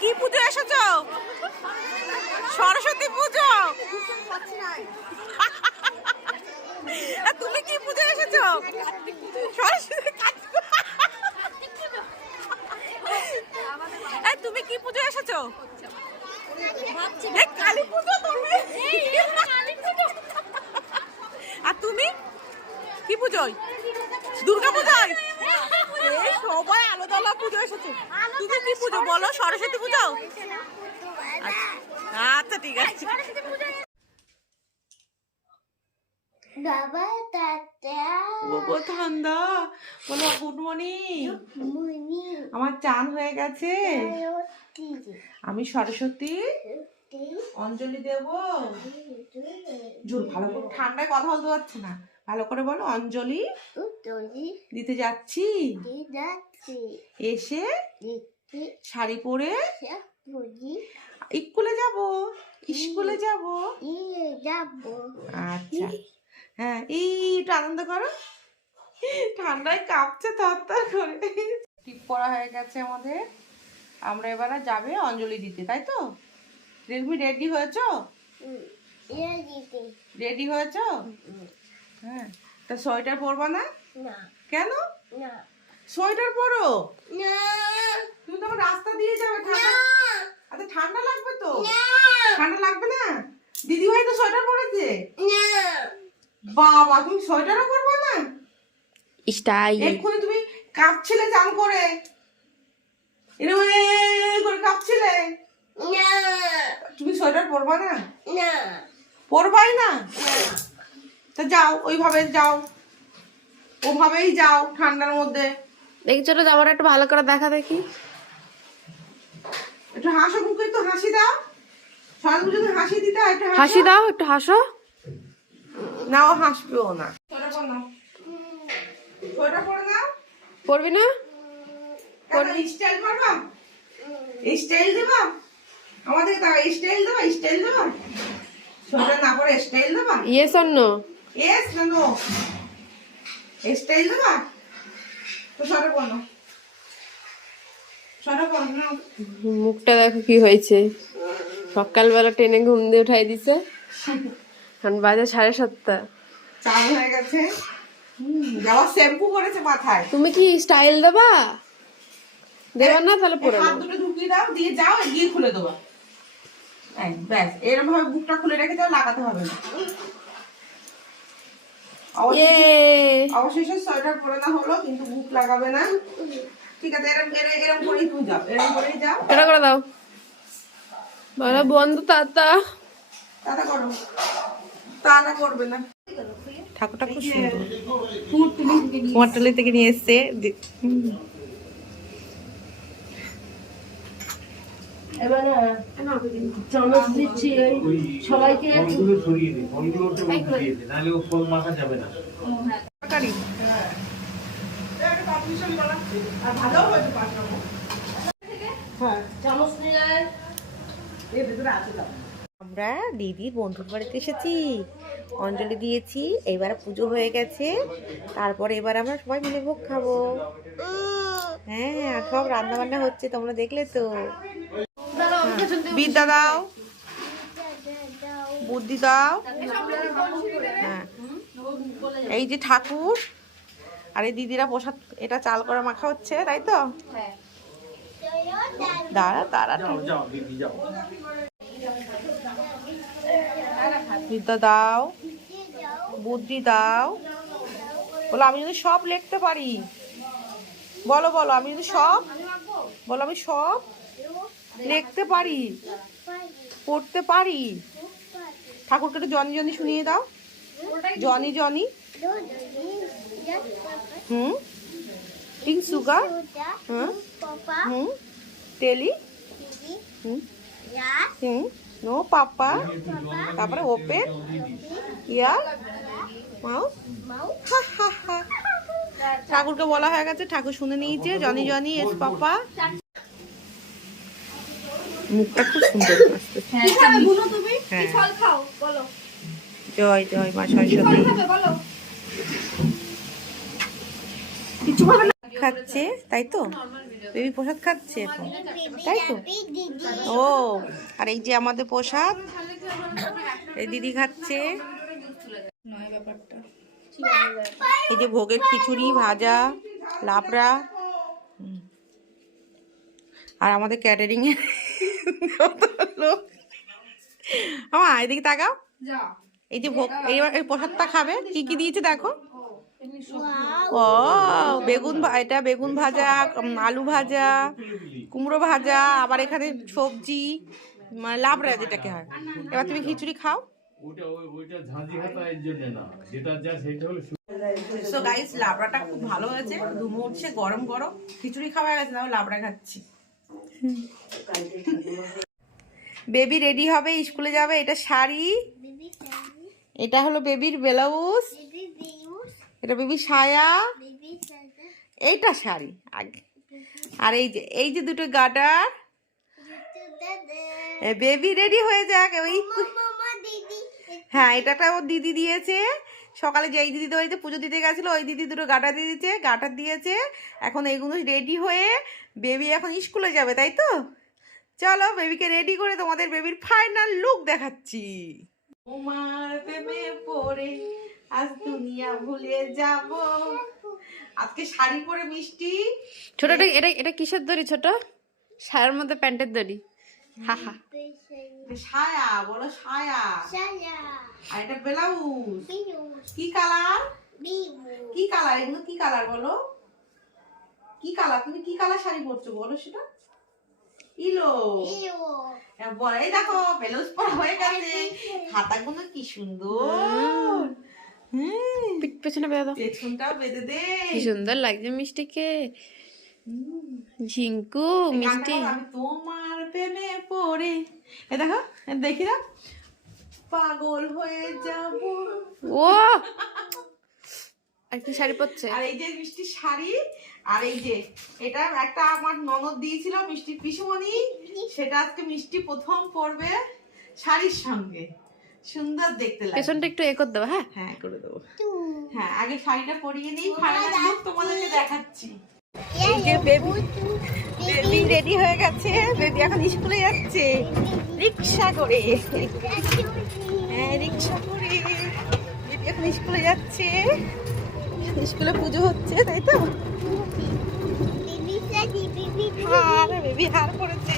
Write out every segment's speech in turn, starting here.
কি পুজো এসেছো? সরস্বতী পুজো। তুমি কি পুজো এসেছো? তুমি কি পুজো এসেছো? কালী পুজো। আর তুমি কি পুজোয়? দুর্গা পুজোয়। সবাই আলাদা আলাদা পুজো এসেছে। তুমি কি পুজো বলো? সরস্বতী পুজো। আচ্ছা ঠিক আছে। ঠান্ডা বলো গুড মর্নিং। আমার চান হয়ে গেছে। আমি সরস্বতী অঞ্জলি দেব। জোর ভালো করে, ঠান্ডায় কথা বলতে পারছে না, ভালো করে বলো। অঞ্জলি দিতে যাচ্ছি। এসে শাড়ি পরে স্কুলে যাব। স্কুলে যাব। আচ্ছা হ্যাঁ, একটু আনন্দ করো। ঠান্ডায় কাঁপছে থরথর করে। টিপ পরা হয়ে গেছে আমাদের। আমরা এবারে যাবে অঞ্জলি দিতে, তাই তো? তুমি রেডি হয়েছো? রেডি হয়েছো? হ্যাঁ। তা সোয়েটার পরবা না? কেন? সোয়েটার পরো। তুমি তো রাস্তা দিয়ে যাবে, ঠান্ডা। আচ্ছা ঠান্ডা লাগবে তো। ঠান্ডা লাগবে না? দিদি ভাই তো সোয়েটার পরেছে। বাবা তুমি সোয়েটারও পরবা না? এক্ষুনি তুমি কাঁপছিলে চান করে, এরকম করে কাঁপছিলে। তুমি সোয়েটার পরবা না? পরবাই না? তা যাও, ওইভাবে যাও, ওভাবেই যাও ঠান্ডার মধ্যে। দেখি চলো জামাটা একটু ভালো করে দেখা দেখি। একটু হাসো, মুখে একটু হাসি দাও। সরস্বতী পুজোতে হাসি দিতে হয়, একটু হাসি দাও, একটু হাসো। না ও হাসবেও না। সোয়েটার পর নাও, সোয়েটার পরে নাও। পরবি না? স্টাইল মারবা, স্টাইল দেবা আমাদের। স্টাইল দেবা, স্টাইল দেবা। সোয়েটার না পরে স্টাইল দেবা? Yes or no? ইয়েস না নো? স্টাইল দেবা তো। সোয়েটার পর নাও, সোয়েটার পর নাও। মুখটা দেখো কি হয়েছে। সকালবেলা টেনে ঘুম দিয়ে উঠাই দিছে। এখন বাজে 7:30। চান হয়ে গেছে, যাওয়া শ্যাম্পু করেছে মাথায়। তুমি কি স্টাইল দেবা? দেবা না? তাহলে পরে হাত দুটো ঢুকিয়ে দাও, দিয়ে যাও, গিয়ে খুলে দেবা। ব্যাস এরকম ভাবে বুকটা খুলে রেখে যাও, লাগাতে হবে না। অবশেষে সোয়েটার পরে না হলো, কিন্তু বুক লাগাবে না। ঠিক আছে, এরকম এরকম করেই তুমি যাও, এরকম করেই যাও। এটা করে দাও। বলো বন্ধু তাতা। তাতা করো, তাতা করবে না। ঠাকুরটা খুব সুন্দর, কুমারটুলি থেকে নিয়ে এসছে। এবারে চামচ দিচ্ছি সবাইকে। আমরা দিদির বন্ধুর বাড়িতে এসেছি, অঞ্জলি দিয়েছি, এবার পুজো হয়ে গেছে। তারপর এবার আমরা সবাই মিলে ভোগ খাবো। হ্যাঁ, আর সব রান্না বান্না হচ্ছে, তোমরা দেখলে তো। বিদ্যা দাও, বুদ্ধি দাও। হ্যাঁ, এই যে ঠাকুর আর এই দিদিরা প্রসাদ, এটা চাল করে মাখা হচ্ছে, তাই তো? দাঁড়া দাঁড়া, বিদ্যা দাও, বুদ্ধি দাও। বলো আমি যদি সব লিখতে পারি। বলো বলো, আমি যদি সব, বলো আমি সব লিখতে পারি, পড়তে পারি। ঠাকুরকে একটু জনি জনি শুনিয়ে দাও। Johnny Johnny. Pink sugar. Telling. No papa. তারপরে ওপেন ইয়ার মাউথ। ঠাকুরকে বলা হয়ে গেছে, ঠাকুর শুনে নিয়েছে। জনি জনি এস পাপা। মুখটা খুব সুন্দর। জয় জয় মা সরস্বতী। খাচ্ছে, তাই তো? বেবি প্রসাদ খাচ্ছে এখন, তাই তো? ও, আর এই যে আমাদের প্রসাদ, এই দিদি খাচ্ছে। এই যে ভোগের খিচুড়ি, ভাজা, লাবড়া, আর আমাদের ক্যাটারিং এর লোক। আমার এদিকে তাকাও, এই যে ভোগ, এই প্রসাদটা খাবে। কি কি দিয়েছে দেখো। ও এটা বেগুন ভাজা, আলু ভাজা, কুমড়ো ভাজা, আবার এখানে সবজি, মানে লাবড়া যেটাকে হয়। এবার তুমি খিচুড়ি খাও। সো গাইস, লাবড়াটা খুব ভালো হয়েছে, ধুমো উঠছে, গরম গরম। খিচুড়ি খাওয়া গেছে, তাও লাবড়া খাচ্ছি। বেবি রেডি হবে, স্কুলে যাবে। এটা শাড়ি, এটা হলো বেবির ব্লাউজ, এটা বেবির সায়া, এইটা শাড়ি আগে। আর এই যে দুটো গার্ডার। বেবি রেডি হয়ে যাক। ওই হ্যাঁ, এটাটা ওর দিদি দিয়েছে সকালে, যে এই দিদি বাড়িতে পুজো দিতে গেছিল, ওই দিদি দুটো গার্ডার দিয়ে দিয়েছে, গার্ডার দিয়েছে। এখন এইগুলো রেডি হয়ে বেবি এখন স্কুলে যাবে, তাই তো? চলো বেবিকে রেডি করে তোমাদের বেবির ফাইনাল লুক দেখাচ্ছি। তোমার প্রেমে পড়ে আজ দুনিয়া ভুলে যাব। আজকে শাড়ি পরে মিষ্টি। ছোট, এটা কিসের দড়ি? ছোট শাড়ির মধ্যে প্যান্টের দড়ি। হা হা, সায়া বলো, সায়া। আর এটা ব্লাউজ। কি কালার? কি কালার এগুলো? কি কালার বলো? কি কালার? তুমি কি কালার শাড়ি পরছো বলো সেটা? ইলো বল। এই দেখো ব্লাউজ পরা হয়ে গেছে, হাতাগুলো কি সুন্দর। পেছনে বেঁধে দাও, পেছনটাও বেঁধে দে। কি সুন্দর লাগছে মিষ্টিকে। ঝিঙ্কু মিষ্টি। আমি তোমার প্রেমে পড়ে, এ দেখো, দেখি না, পাগল হয়ে যাব। ও আর কি শাড়ি পরছে? আর এই যে মিষ্টির শাড়ি, আর এই যে এটা একটা আমার ননদ দিয়েছিল, মিষ্টির পিসুমণি। সেটা আজকে মিষ্টি প্রথম পরবে শাড়ির সঙ্গে। সুন্দর দেখতে লাগে। পেছনটা একটু এ করে দেবো। হ্যাঁ হ্যাঁ, করে দেবো। হ্যাঁ, আগে শাড়িটা পরিয়ে নিই, ফাইনাল লুক তোমাদেরকে দেখাচ্ছি। এই যে বেবি রেডি হয়ে গেছে। বেবি এখন স্কুলে যাচ্ছে রিক্সা করে। হ্যাঁ, রিক্সা করে বেবি এখন স্কুলে যাচ্ছে। স্কুলে পুজো হচ্ছে, তাই তো? বেবি হার পড়েছে।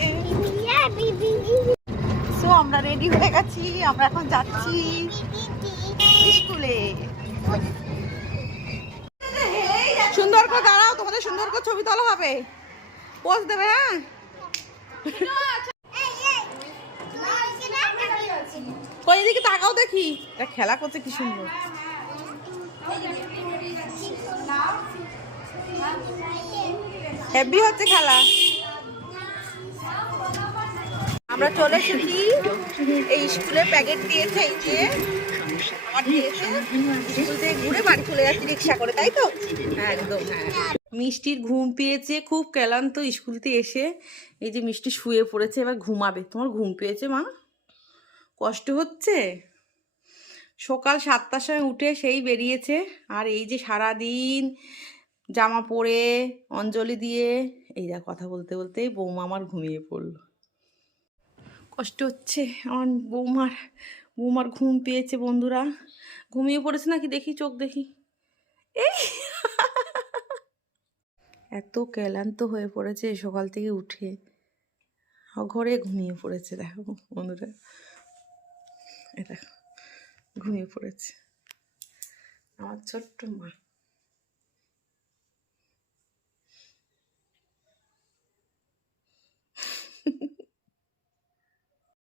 সো আমরা রেডি হয়ে গেছি, আমরা এখন যাচ্ছি স্কুলে। সুন্দর করে দাঁড়াও, তোমাদের সুন্দর করে ছবি তোলা হবে, পোজ দেবে। হ্যাঁ, কই দিকে তাকাও দেখি, এটা খেলা করছে কি সুন্দর। হেভি হচ্ছে খেলা। আমরা চলে এসেছি, এই স্কুলে প্যাকেট দিয়েছে, এই যে আমার দিয়েছে। স্কুল থেকে ঘুরে বাড়ি চলে যাচ্ছি রিক্সা করে, তাই তো? হ্যাঁ, একদম। হ্যাঁ, মিষ্টির ঘুম পেয়েছে, খুব ক্লান্ত স্কুল থেকে এসে। এই যে মিষ্টি শুয়ে পড়েছে, এবার ঘুমাবে। তোমার ঘুম পেয়েছে মা? কষ্ট হচ্ছে? সকাল 7টার সময় উঠে সেই বেরিয়েছে, আর এই যে সারাদিন জামা পরে অঞ্জলি দিয়ে, এই যা কথা বলতে বলতেই বৌমা আমার ঘুমিয়ে পড়লো। কষ্ট হচ্ছে আমার বৌমার ঘুম পেয়েছে বন্ধুরা। ঘুমিয়ে পড়েছে নাকি দেখি, চোখ দেখি। এই এত ক্লান্ত হয়ে পড়েছে সকাল থেকে উঠে, ঘরে ঘুমিয়ে পড়েছে। দেখো বন্ধুরা, এটা ঘুমিয়ে পড়েছে আমার ছোট্ট মা।